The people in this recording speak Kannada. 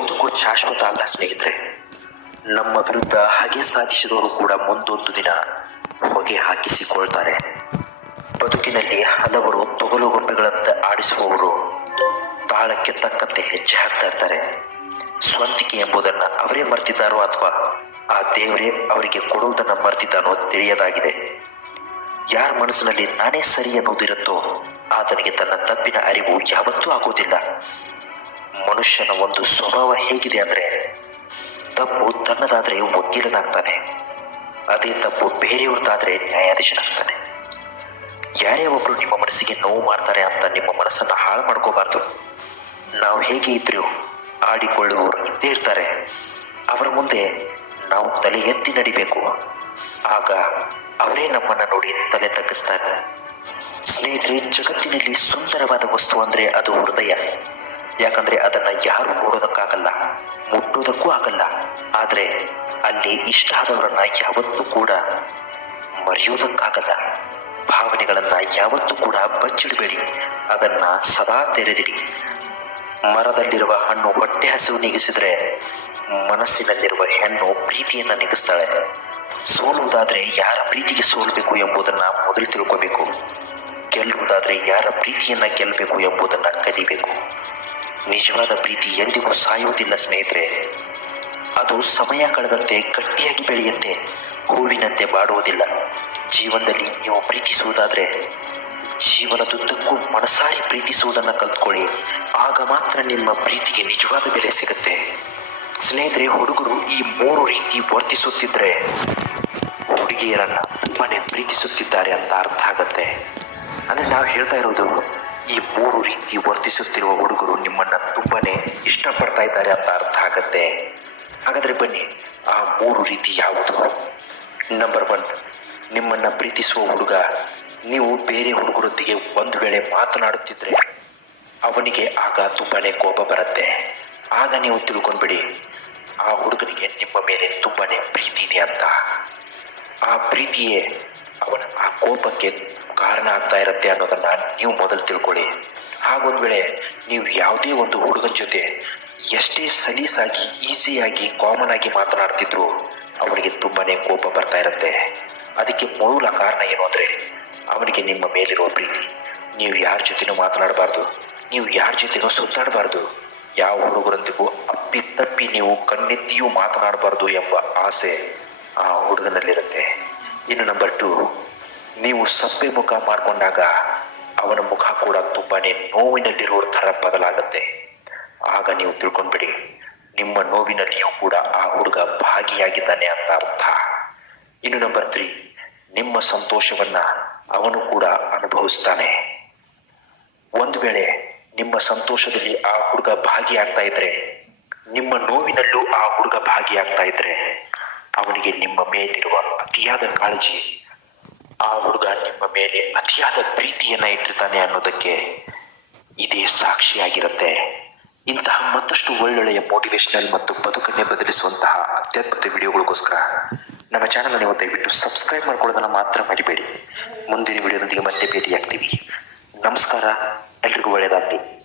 ಯಾವುದಕ್ಕೂ ಶಾಶ್ವತ ಅಲ್ಲ, ಸ್ನೇಹಿತರೆ. ನಮ್ಮ ವಿರುದ್ಧ ಹಗೆ ಸಾಧಿಸಿದವರು ಕೂಡ ಮುಂದೊಂದು ದಿನ ಹೊಗೆ ಹಾಕಿಸಿಕೊಳ್ತಾರೆ. ಬದುಕಿನಲ್ಲಿ ಹಲವರು ತೊಗಲು ಗೊಂಬೆಗಳನ್ನು ಆಡಿಸುವವರು ತಾಳಕ್ಕೆ ತಕ್ಕಂತೆ ಹೆಜ್ಜೆ ಹಾಕ್ತಾ ಇರ್ತಾರೆ. ಸ್ವಂತಿಕೆ ಎಂಬುದನ್ನು ಅವರೇ ಮರ್ತಿದ್ದಾರೋ ಅಥವಾ ಆ ದೇವರೇ ಅವರಿಗೆ ಕೊಡುವುದನ್ನು ಮರ್ತಿದ್ದಾನೋ ತಿಳಿಯದಾಗಿದೆ. ಯಾರ ಮನಸ್ಸಿನಲ್ಲಿ ನಾನೇ ಸರಿ ಅನ್ನೋದಿರುತ್ತೋ ಆತನಿಗೆ ತನ್ನ ತಪ್ಪಿನ ಅರಿವು ಯಾವತ್ತೂ ಆಗುವುದಿಲ್ಲ ಮನುಷ್ಯನ ಒಂದು ಸ್ವಭಾವ ಹೇಗಿದೆ ಅಂದರೆ ತಪ್ಪು ತನ್ನದಾದರೆ ವಕೀಲನಾಗ್ತಾನೆ. ಅದೇ ತಪ್ಪು ಬೇರೆಯವ್ರದ್ದಾದರೆ ನ್ಯಾಯಾಧೀಶನಾಗ್ತಾನೆ. ಯಾರೇ ಒಬ್ರು ನಿಮ್ಮ ಮನಸ್ಸಿಗೆ ನೋವು ಮಾಡ್ತಾರೆ ಅಂತ ನಿಮ್ಮ ಮನಸ್ಸನ್ನು ಹಾಳು ಮಾಡ್ಕೋಬಾರ್ದು. ನಾವು ಹೇಗೆ ಇದ್ರು ಆಡಿಕೊಳ್ಳುವವರು ಇದ್ದೇ ಇರ್ತಾರೆ. ಅವರ ಮುಂದೆ ನಾವು ತಲೆ ಎತ್ತಿ ನಡಿಬೇಕು. ಆಗ ಅವರೇ ನಮ್ಮನ್ನು ನೋಡಿ ತಲೆ ತಗ್ಗಿಸ್ತಾರೆ. ಸ್ನೇಹಿತರೆ, ಜಗತ್ತಿನಲ್ಲಿ ಸುಂದರವಾದ ವಸ್ತು ಅಂದರೆ ಅದು ಹೃದಯ. ಯಾಕಂದ್ರೆ ಅದನ್ನ ಯಾರು ನೋಡೋದಕ್ಕಾಗಲ್ಲ, ಮುಟ್ಟೋದಕ್ಕೂ ಆಗಲ್ಲ. ಆದರೆ ಅಲ್ಲಿ ಇಷ್ಟ ಆದವರನ್ನ ಯಾವತ್ತೂ ಕೂಡ ಮರೆಯೋದಕ್ಕಾಗಲ್ಲ. ಭಾವನೆಗಳನ್ನ ಯಾವತ್ತೂ ಕೂಡ ಬಚ್ಚಿಡಬೇಡಿ. ಅದನ್ನ ಸದಾ ತೆರೆದಿಡಿ. ಮರದಲ್ಲಿರುವ ಹಣ್ಣು ಹೊಟ್ಟೆ ಹಸಿವು ನೀಗಿಸಿದ್ರೆ ಮನಸ್ಸಿನಲ್ಲಿರುವ ಹೆಣ್ಣು ಪ್ರೀತಿಯನ್ನ ನೀಗಿಸ್ತಾಳೆ. ಸೋಲುವುದಾದ್ರೆ ಯಾರ ಪ್ರೀತಿಗೆ ಸೋಲಬೇಕು ಎಂಬುದನ್ನ ಮೊದಲು ತಿಳ್ಕೋಬೇಕು. ಗೆಲ್ಲುವುದಾದ್ರೆ ಯಾರ ಪ್ರೀತಿಯನ್ನ ಗೆಲ್ಲಬೇಕು ಎಂಬುದನ್ನ ಕಲಿಬೇಕು. ನಿಜವಾದ ಪ್ರೀತಿ ಎಂದಿಗೂ ಸಾಯುವುದಿಲ್ಲ ಸ್ನೇಹಿತರೆ. ಅದು ಸಮಯ ಕಳೆದಂತೆ ಗಟ್ಟಿಯಾಗಿ ಬೆಳೆಯುತ್ತೆ. ಹೂವಿನಂತೆ ಬಾಡುವುದಿಲ್ಲ. ಜೀವನದಲ್ಲಿ ನೀವು ಪ್ರೀತಿಸುವುದಾದರೆ ಜೀವನದುದ್ದಕ್ಕೂ ಮನಸಾರಿ ಪ್ರೀತಿಸುವುದನ್ನು ಕಲ್ತ್ಕೊಳ್ಳಿ. ಆಗ ಮಾತ್ರ ನಿಮ್ಮ ಪ್ರೀತಿಗೆ ನಿಜವಾದ ಬೆಲೆ ಸಿಗುತ್ತೆ. ಸ್ನೇಹಿತರೆ, ಹುಡುಗರು ಈ ಮೂರು ರೀತಿ ವರ್ತಿಸುತ್ತಿದ್ರೆ ಹುಡುಗಿಯರನ್ನು ತುಂಬಾ ಪ್ರೀತಿಸುತ್ತಿದ್ದಾರೆ ಅಂತ ಅರ್ಥ ಆಗತ್ತೆ. ಅಂದರೆ ನಾವು ಹೇಳ್ತಾ ಇರೋದು ಈ ಮೂರು ರೀತಿ ವರ್ತಿಸುತ್ತಿರುವ ಹುಡುಗರು ನಿಮ್ಮನ್ನ ತುಂಬಾನೇ ಇಷ್ಟಪಡ್ತಾ ಇದ್ದಾರೆ ಅಂತ ಅರ್ಥ ಆಗತ್ತೆ. ಹಾಗಾದ್ರೆ ಬನ್ನಿ, ಆ ಮೂರು ರೀತಿ ಯಾವುದು? ನಂಬರ್ ಒನ್ ನಿಮ್ಮನ್ನ ಪ್ರೀತಿಸುವ ಹುಡುಗ, ನೀವು ಬೇರೆ ಹುಡುಗರೊಂದಿಗೆ ಒಂದು ವೇಳೆ ಮಾತನಾಡುತ್ತಿದ್ರೆ ಅವನಿಗೆ ಆಗ ತುಂಬಾನೇ ಕೋಪ ಬರುತ್ತೆ. ಆಗ ನೀವು ತಿಳ್ಕೊಂಡ್ಬಿಡಿ, ಆ ಹುಡುಗನಿಗೆ ನಿಮ್ಮ ಮೇಲೆ ತುಂಬಾನೇ ಪ್ರೀತಿ ಇದೆ ಅಂತ. ಆ ಪ್ರೀತಿಯೇ ಅವನ ಆ ಕೋಪಕ್ಕೆ ಕಾರಣ ಆಗ್ತಾ ಇರುತ್ತೆ ಅನ್ನೋದನ್ನ ನೀವು ಮೊದಲು ತಿಳ್ಕೊಳ್ಳಿ. ಹಾಗೊಂದು ವೇಳೆ ನೀವು ಯಾವುದೇ ಒಂದು ಹುಡುಗನ ಜೊತೆ ಎಷ್ಟೇ ಸಲೀಸಾಗಿ, ಈಸಿಯಾಗಿ ಕಾಮನ್ ಆಗಿ ಮಾತನಾಡ್ತಿದ್ರು ಅವನಿಗೆ ತುಂಬಾನೇ ಕೋಪ ಬರ್ತಾ ಇರುತ್ತೆ. ಅದಕ್ಕೆ ಮೂಲ ಕಾರಣ ಏನು ಅಂದರೆ ಅವನಿಗೆ ನಿಮ್ಮ ಮೇಲಿರುವ ಪ್ರೀತಿ. ನೀವು ಯಾರ ಜೊತೆನೂ ಮಾತನಾಡಬಾರ್ದು. ನೀವು ಯಾರ ಜೊತೆನೂ ಸುತ್ತಾಡಬಾರ್ದು. ಯಾವ ಹುಡುಗರೊಂದಿಗೂ ಅಪ್ಪಿ ತಪ್ಪಿ ನೀವು ಕಣ್ಣೆತ್ತಿಯೂ ಮಾತನಾಡಬಾರ್ದು ಎಂಬ ಆಸೆ ಆ ಹುಡುಗನಲ್ಲಿರುತ್ತೆ. ಇನ್ನು ನಂಬರ್ ಟು ನೀವು ಸಪ್ಪೆ ಮುಖ ಮಾಡಿಕೊಂಡಾಗ ಅವನ ಮುಖ ಕೂಡ ತುಂಬಾನೇ ನೋವಿನಲ್ಲಿರುವ ಥರ ಬದಲಾಗುತ್ತೆ. ಆಗ ನೀವು ತಿಳ್ಕೊಂಡ್ಬಿಡಿ, ನಿಮ್ಮ ನೋವಿನಲ್ಲಿಯೂ ಕೂಡ ಆ ಹುಡುಗ ಭಾಗಿಯಾಗಿದ್ದಾನೆ ಅಂತ ಅರ್ಥ. ಇನ್ನು ನಂಬರ್ ತ್ರೀ ನಿಮ್ಮ ಸಂತೋಷವನ್ನ ಅವನು ಕೂಡ ಅನುಭವಿಸ್ತಾನೆ. ಒಂದು ವೇಳೆ ನಿಮ್ಮ ಸಂತೋಷದಲ್ಲಿ ಆ ಹುಡುಗ ಭಾಗಿಯಾಗ್ತಾ ಇದ್ರೆ, ನಿಮ್ಮ ನೋವಿನಲ್ಲೂ ಆ ಹುಡುಗ ಭಾಗಿಯಾಗ್ತಾ ಇದ್ರೆ, ಅವನಿಗೆ ನಿಮ್ಮ ಮೇಲಿರುವ ಅತಿಯಾದ ಕಾಳಜಿ ಆ ಹುಡುಗ ನಿಮ್ಮ ಮೇಲೆ ಅತಿಯಾದ ಪ್ರೀತಿಯನ್ನ ಇಟ್ಟಿರ್ತಾನೆ ಅನ್ನೋದಕ್ಕೆ ಇದೇ ಸಾಕ್ಷಿಯಾಗಿರುತ್ತೆ. ಇಂತಹ ಮತ್ತಷ್ಟು ಒಳ್ಳೊಳ್ಳೆಯ ಮೋಟಿವೇಶನಲ್ ಮತ್ತು ಬದುಕನ್ನೇ ಬದಲಿಸುವಂತಹ ಅತ್ಯದ್ಭುತ ವಿಡಿಯೋಗಳಿಗೋಸ್ಕರ ನಮ್ಮ ಚಾನಲ್ ನೀವು ದಯವಿಟ್ಟು ಸಬ್ಸ್ಕ್ರೈಬ್ ಮಾಡ್ಕೊಳ್ಳೋದನ್ನ ಮಾತ್ರ ಮರಿಬೇಡಿ. ಮುಂದಿನ ವಿಡಿಯೋದೊಂದಿಗೆ ಮತ್ತೆ ಭೇಟಿಯಾಗ್ತೀವಿ. ನಮಸ್ಕಾರ. ಎಲ್ರಿಗೂ ಒಳ್ಳೆಯದಾಗಲಿ.